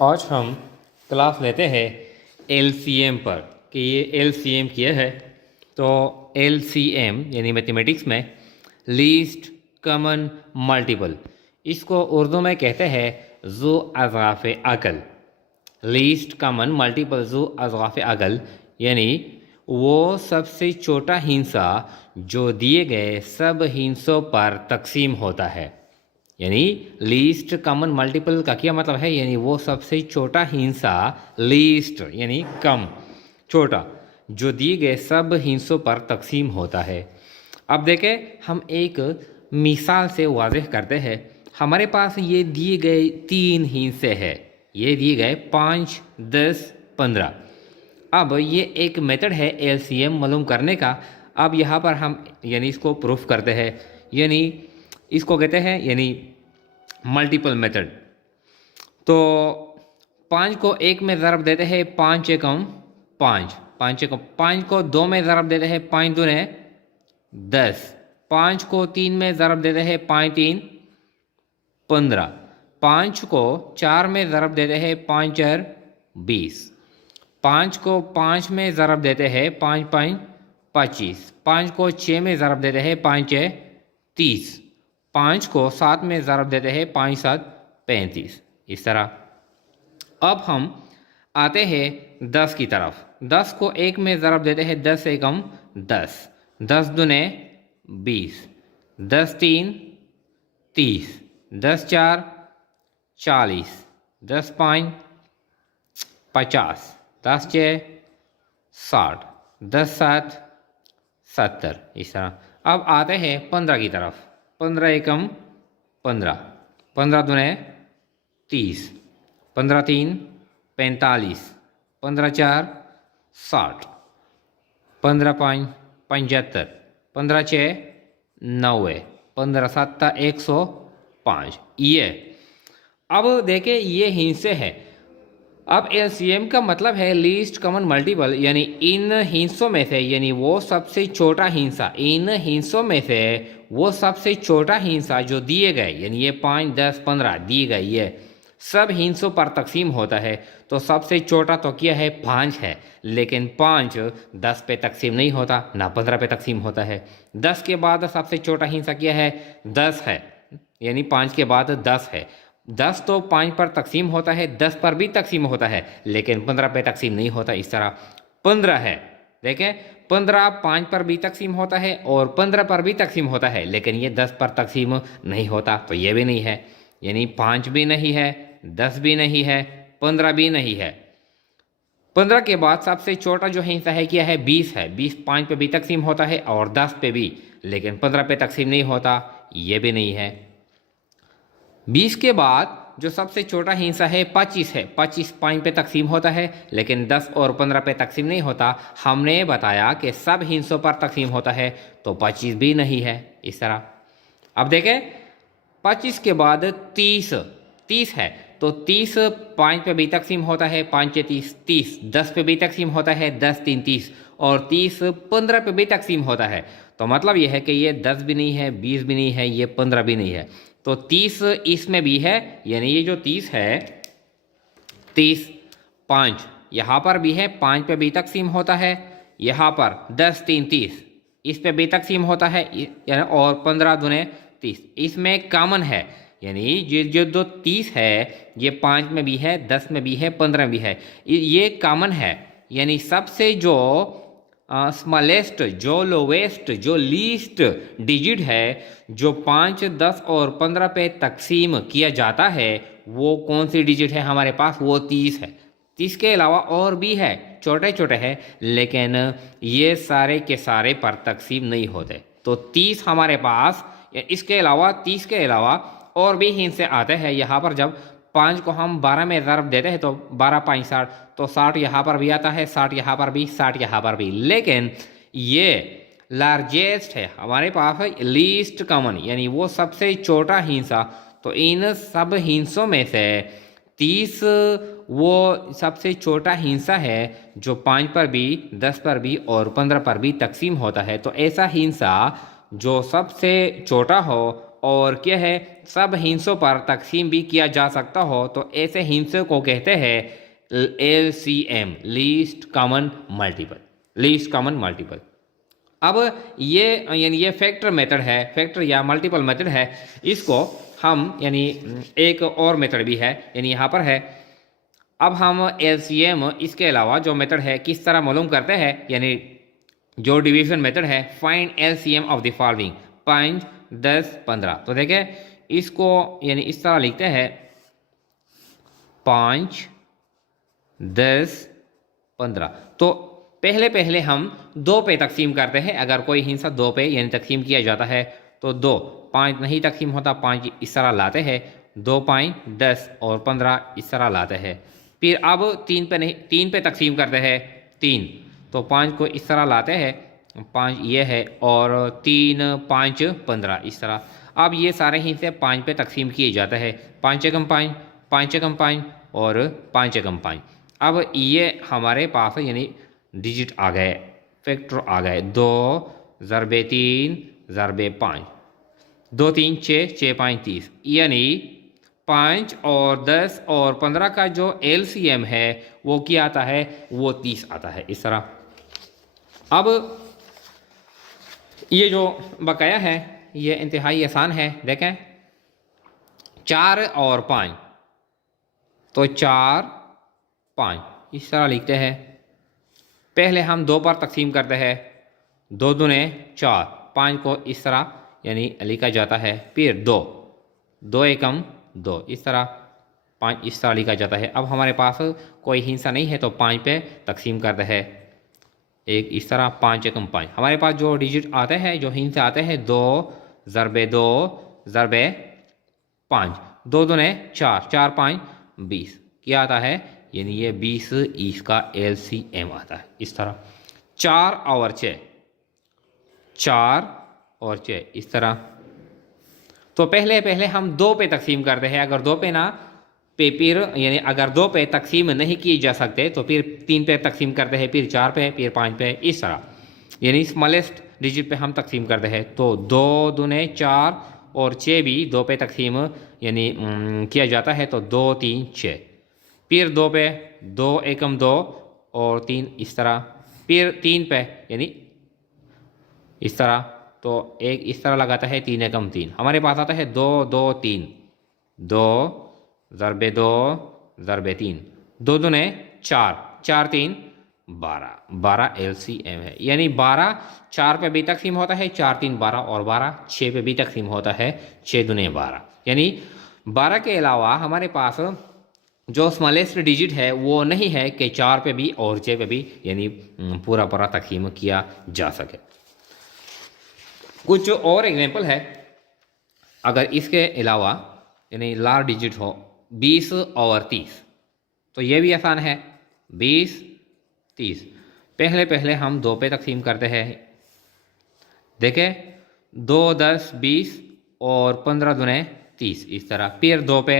आज हम क्लास लेते हैं एलसीएम पर कि ये एलसीएम क्या है। तो एलसीएम यानी मैथमेटिक्स में लीस्ट कॉमन मल्टीपल, इसको उर्दू में कहते हैं ज़ू अज़ाफ़ अकल। लीस्ट कॉमन मल्टीपल ज़ू अज़ाफ़ अकल यानी वो सबसे छोटा हिस्सा जो दिए गए सब हिस्सों पर तकसीम होता है। यानी लीस्ट कॉमन मल्टीपल का क्या मतलब है, यानी वो सबसे छोटा हिस्सा, लीस्ट यानी कम, छोटा, जो दिए गए सब हिस्सों पर तकसीम होता है। अब देखें, हम एक मिसाल से वाज़ेह करते हैं। हमारे पास ये दिए गए 3 हिस्से हैं, ये दिए गए 5, 10, 15। अब ये एक मेथड है एलसीएम मालूम करने का। अब यहाँ पर हम यानी इसको प्रूफ करते हैं, यानी इसको कहते हैं यानी मल्टीपल मेथड। तो 5 को 1 में ज़रब देते हैं 5 एकम 5, 5 एकम 5 को 2 में ज़रब देते हैं 5 दूने 10, 5 को 3 में ज़रब देते हैं 5 3 15, 5 को 4 में ज़रब देते हैं 5 4 20, 5 को 5 में ज़रब देते हैं 5 5 25, 5 को 6 में ज़रब देते हैं 5 6 30, 5 को 7 में ज़रब देते हैं 5 7 35। इस तरह अब हम आते हैं 10 की तरफ। 10 को 1 में ज़रब देते हैं 10 एकम 10, 10 दूने 20, 10 3 30, 10 4 40, 10 5 50, 10 6 60, 10 7 70। इस तरह अब आते हैं 15 की तरफ। 15 एकम 15, 15 दूने 30, 15 3 45, 15 4 60, 15 5 75, 15 6 90, 15 7 105। ये अब देखें, ये हिस्से हैं। अब एलसीएम का मतलब है लीस्ट कॉमन मल्टीपल, यानी इन हिस्सों में से, यानी वो सबसे छोटा हिस्सा, इन हिस्सों में से वो सबसे छोटा हिस्सा जो दिए गए, यानी ये 5 10 15 दिए गए, ये सब हिस्सों पर तकसीम होता है। तो सबसे छोटा तो क्या है, 5 है, लेकिन 5 10 पे तकसीम नहीं होता, ना 15 पे तकसीम होता है। 10 के बाद सबसे छोटा हिस्सा क्या है, 10 है, यानी 5 के बाद 10 है। 10 तो 5 पर तकसीम होता है, 10 पर भी तकसीम होता है, लेकिन 15 पे तकसीम नहीं होता। इस तरह 15 है, देखें 15 5 पर भी तकसीम होता है और 15 पर भी तकसीम होता है, लेकिन ये 10 पर तकसीम नहीं होता। तो ये भी नहीं है, यानी 5 भी नहीं है, 10 भी नहीं है, 15 भी नहीं है। 15 के बाद सबसे छोटा जो हिस्सा है क्या है, 20 है। 20 5 पे भी तकसीम होता है और 10 पे भी, लेकिन 15 पे तकसीम नहीं होता, ये भी नहीं है। 20 के बाद जो सबसे छोटा हिस्सा है 25 है। 25 5 पे तकसीम होता है, लेकिन 10 और 15 पे तकसीम नहीं होता। हमने बताया कि सब हिस्सों पर तकसीम होता है, तो 25 भी नहीं है। इस तरह अब देखें, 25 के बाद 30 30 है, तो 30 5 पे भी तकसीम होता है, 5 6 30 30, 10 पे भी तकसीम होता है, 10 3 30, और 30 15 पे भी तकसीम होता है। तो मतलब यह है कि ये 10 भी नहीं है, 20 भी नहीं है, ये 15 भी नहीं है। तो 30 इसमें भी है, यानी ये जो 30 है, 30 5 यहाँ पर भी है, 5 पे भी तकसीम होता है, यहाँ पर 10 3 30 इस पे भी तकसीम होता है, यानी और 15 दूने 30 इसमें कॉमन है। यानी ये जो 30 है, ये 5 में भी है, 10 में भी है, 15 में भी है, ये कॉमन है। यानी सबसे जो स्मॉलेस्ट, जो लोवेस्ट, जो लीस्ट डिजिट है, जो 5 10 और 15 पे तकसीम किया जाता है, वो कौन सी डिजिट है हमारे पास, वो 30 है। 30 के अलावा और भी है, छोटे छोटे हैं, लेकिन ये सारे के सारे पर तकसीम नहीं होते। तो 30 हमारे पास, इसके अलावा 30 के अलावा और भी हिस्से आते हैं। यहाँ पर जब 5 को हम 12 में ज़रब देते हैं तो 12 5 60, तो 60 यहाँ पर भी आता है, 60 यहाँ पर भी, 60 यहाँ पर भी, लेकिन ये लार्जेस्ट है हमारे पास, लीस्ट कॉमन, यानी वो सबसे छोटा हिस्सा। तो इन सब हिस्सों में से 30 वो सबसे छोटा हिस्सा है जो 5 पर भी, 10 पर भी और 15 पर भी तकसीम होता है। तो ऐसा हिस्सा जो सबसे छोटा हो और क्या है सब हिस्सों पर तकसीम भी किया जा सकता हो तो ऐसे हिस्सों को कहते हैं LCM, least common multiple, least common multiple. अब ये यानी ये फैक्टर मेथड है, फैक्टर या मल्टीपल मेथड है, इसको हम यानी एक और मेथड भी है यानी यहाँ पर है। अब हम LCM इसके अलावा जो मेथड है किस तरह मालूम करते हैं, यानी जो डिवीजन मेथड है, find LCM of the following 5, 10, 15। तो देखें इसको यानी इस तरह लिखते हैं 5, 10, 15। तो पहले हम 2 पे तकसीम करते हैं। अगर कोई हिस्सा 2 पे यानी तकसीम किया जाता है तो 2, 5 नहीं तकसीम होता, 5 इस तरह लाते हैं, 2, 5, 10 और 15 इस तरह लाते हैं। फिर अब 3 पे नहीं, 3 पे तकसीम करते हैं 3, तो 5 को इस तरह लाते हैं, 5 ये है और 3, 5, 15 इस तरह। अब ये सारे हिस्से 5 पे तकसीम किए जाते हैं, 5 एकम 5, 5 एकम 5 और 5 एकम 5। अब ये हमारे पास यानी डिजिट आ गए, फैक्टर आ गए, 2 ज़रबे 3 ज़रबे 5, 2, 3, 6, 6, 5, 30, यानी 5 और 10 और 15 का जो LCM है वो क्या आता है, वो 30 आता है इस तरह। अब ये जो बकाया है ये इंतहाई आसान है। देखें 4 और 5, तो 4, 5 इस तरह लिखते हैं। पहले हम 2 पर तकसीम करते हैं, 2 दूने 4, 5 को इस तरह यानी लिखा जाता है। फिर 2, 2 एकम 2 इस तरह, 5 इस तरह लिखा जाता है। अब हमारे पास कोई हिस्सा नहीं है तो 5 पे तकसीम करते हैं, एक इस तरह 5 एकम 5। हमारे पास जो डिजिट आते हैं, जो हिस्से आते हैं, 2 ज़रबे 2 ज़रबे 5, 2 दूने 4, 4, 5, 20 क्या आता है, यानी ये 20 इसका LCM आता है इस तरह। 4 और 6, 4 और 6 इस तरह। तो पहले हम 2 पे तकसीम करते हैं। अगर 2 पे ना पे फिर यानी अगर 2 पे तकसीम नहीं किए जा सकते तो फिर 3 पे तकसीम करते हैं, फिर 4 पे, फिर 5 पे इस तरह, यानी स्मॉलेस्ट डिजिट पे हम तकसीम करते हैं। तो 2 दूने 4 और 6 भी 2 पे तकसीम यानी किया जाता है, तो 2, 3, 6। फिर 2 पे 2 एकम 2 और 3 इस तरह। फिर 3 पे यानी इस तरह, तो एक इस तरह लगाता है, 3 एकम 3। हमारे पास आता है 2, 2, 3, 2 ज़रबे 2 ज़रबे 3, 2 दूने 4, 4, 3, 12, 12 LCM है। यानी 12 4 पे भी तकसीम होता है, 4, 3, 12 और 12 6 पे भी तकसीम होता है, 6 दूने 12। यानी 12 के अलावा हमारे पास जो स्मॉलेस्ट डिजिट है वो नहीं है कि 4 पे भी और 6 पे भी यानी पूरा पूरा तकसीम किया जा सके। कुछ और एग्जांपल है, अगर इसके अलावा यानी लार्ज डिजिट हो 20 और 30, तो ये भी आसान है, 20, 30। पहले हम 2 पे तकसीम करते हैं। देखें 2, 10, 20 और 15 दूने 30 इस तरह। फिर 2 पे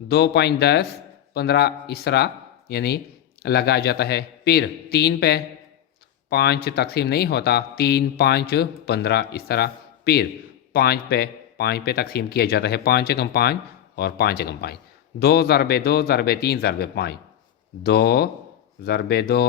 2, 5, 10, 15 इस तरह यानी लगाया जाता है। फिर 3 पे 5 तकसीम नहीं होता, 3, 5, 15 इस तरह। फिर 5 पे तकसीम किया जाता है, 5 एकम 5 और 5 एकम 5, 2 ज़रबे 2 ज़रबे 3 ज़रबे 5, 2 ज़रबे 2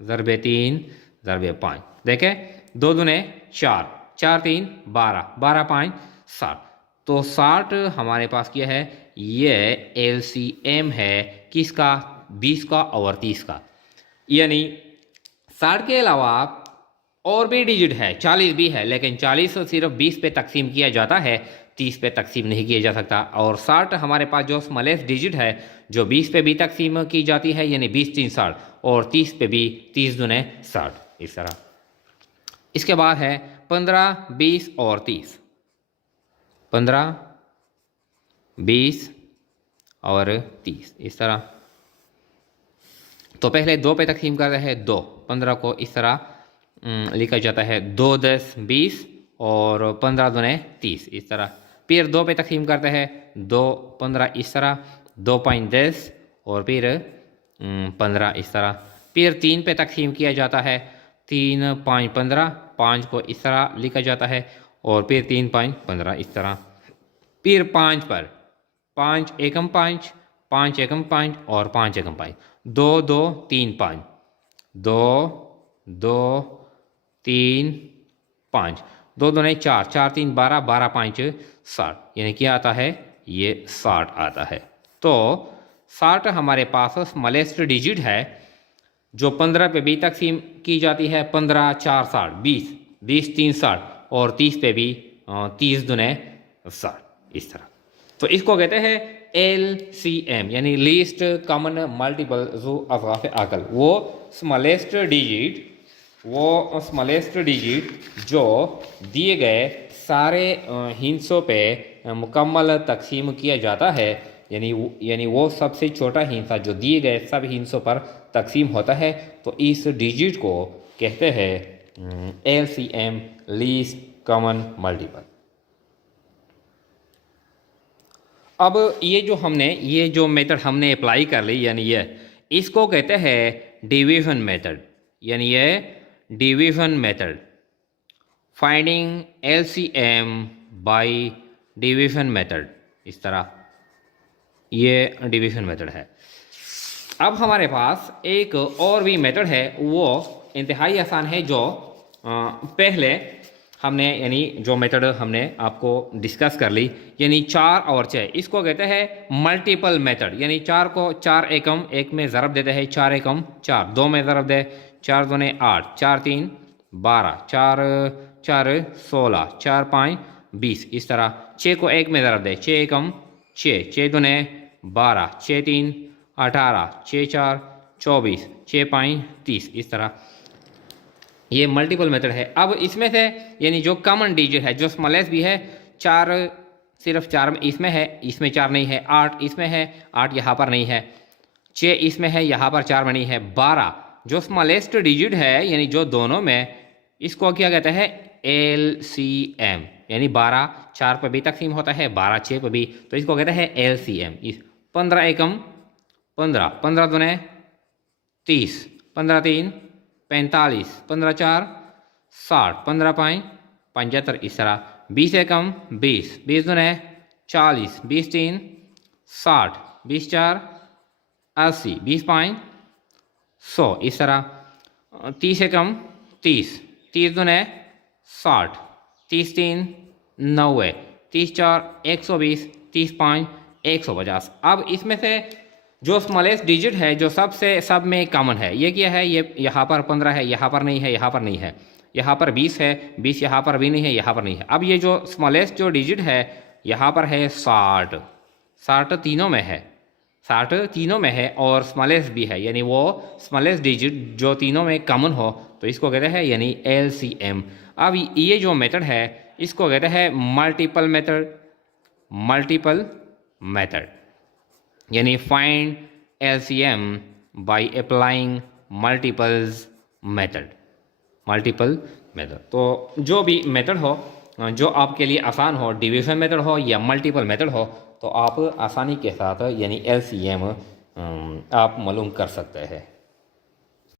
ज़रबे 3 ज़रबे 5। देखें 2 दूने 4, 4, 3, 12, 12, 5, 60। तो 60 हमारे पास क्या है, ये LCM है किसका, 20 का और 30 का। यानी 60 के अलावा और भी डिजिट है, 40 भी है, लेकिन 40 सिर्फ 20 पे तकसीम किया जाता है, 30 पे तकसीम नहीं किया जा सकता। और 60 हमारे पास जो स्मॉलेस्ट डिजिट है जो 20 पे भी तकसीम की जाती है, यानी 20, 3, 60 और 30 पे भी 30 दूने 60 इस तरह। इसके बाद है 15, 20 और 30, 15, 20 और 30 इस तरह। तो पहले 2 पे तकसीम कर रहे हैं, 2, 15 को इस तरह लिखा जाता है, 2, 10, 20 और 15 दूने 30 इस तरह। फिर 2 पे तकसीम करते हैं, 2, 15 इस तरह, 2, 5, 10 और फिर 15 इस तरह। फिर 3 पे तकसीम किया जाता है, 3, 5, 15, 5 को इस तरह लिखा जाता है और फिर 3 5 15 इस तरह। फिर 5 पर 5 एकम 5, 5 एकम 5 और 5 एकम 5, 2 2 3 5, 2 2 3 5, 2 2 नहीं 4, 4 3 12, 12 5 60, यानी क्या आता है, ये 60 आता है। तो 60 हमारे पास स्मॉलेस्ट डिजिट है जो 15 पे भी तकसीम की जाती है। 15 4 60, 20 20 3 60 और 30 पे भी 30 दुने 60 इस तरह। तो इसको कहते हैं LCM यानी लीस्ट कॉमन मल्टीपल जो अज़ाफ़ अक़ल। वो स्मॉलेस्ट डिजिट जो दिए गए सारे हिस्सों पे मुकम्मल तकसीम किया जाता है, यानी वो सबसे छोटा हिस्सा जो दिए गए सब हिस्सों पर तकसीम होता है। तो इस डिजिट को कहते हैं LCM लीस्ट कॉमन मल्टीपल। अब ये जो मेथड हमने अप्लाई कर ली, यानी इसको कहते हैं डिवीज़न मेथड, यानी ये division method, finding LCM by division method, इस तरह ये डिवीज़न मेथड है। अब हमारे पास एक और भी मेथड है, वो इंतहाई आसान है, जो पहले हमने यानी जो मेथड हमने आपको डिस्कस कर ली, यानी 4 और 6, इसको कहते हैं मल्टीपल मेथड। यानी 4 को 4 एकम 1 में ज़रब देते हैं, 4 एकम 4, 2 में ज़रब दे, 4 दूने 8, 4 3 12, 4 4 16, 4 5 20 इस तरह। 6 को 1 में ज़रब दे, 6 एकम 6, 6 दूने 12, 6 3 18, 6 4 24, 6 5 30 इस तरह। ये मल्टीपल मेथड है। अब इसमें से यानी जो कॉमन डिजिट है, जो स्मॉलेस्ट भी है, 4 सिर्फ 4 इसमें है, इसमें 4 नहीं है, 8 इसमें है, 8 यहाँ पर नहीं है, 6 इसमें है, यहाँ पर 4 में नहीं है, 12 जो स्मॉलेस्ट डिजिट है, यानी जो दोनों में, इसको क्या कहते हैं LCM, यानी 12 4 पर भी तकसीम होता है, 12 6 पर भी, तो इसको कहते हैं LCM। 15 एकम 15, 15 दूने 30, 15 3 45, 15 4 60, 15 5 75 इस तरह। 20 एकम 20, 20 दूने 40, 20 3 60, 20 4 80, 20 5 100 इस तरह। 30 एकम 30, 30 दूने 60, 30 3 90, 30 4 120, 30 5 150। अब इसमें से जो स्मॉलेस्ट डिजिट है, जो सब में कॉमन है, ये क्या है, ये यहाँ पर 15 है, यहाँ पर नहीं है, यहाँ पर नहीं है, यहाँ पर 20 है, 20 यहाँ पर भी नहीं है, यहाँ पर नहीं है। अब ये जो स्मॉलेस्ट जो डिजिट है, यहाँ पर है 60, 60 तीनों में है, 60 तीनों में है और स्मॉलेस्ट भी है, यानी वो स्मॉलेस्ट डिजिट जो तीनों में कॉमन हो, तो इसको कहते हैं यानी LCM। अब ये जो मेथड है, इसको कहते हैं मल्टीपल मेथड, यानी find LCM by applying multiple method. तो जो भी मेथड हो जो आपके लिए आसान हो, डिवीज़न मेथड हो या मल्टीपल मेथड हो, तो आप आसानी के साथ यानी LCM आप मालूम कर सकते हैं।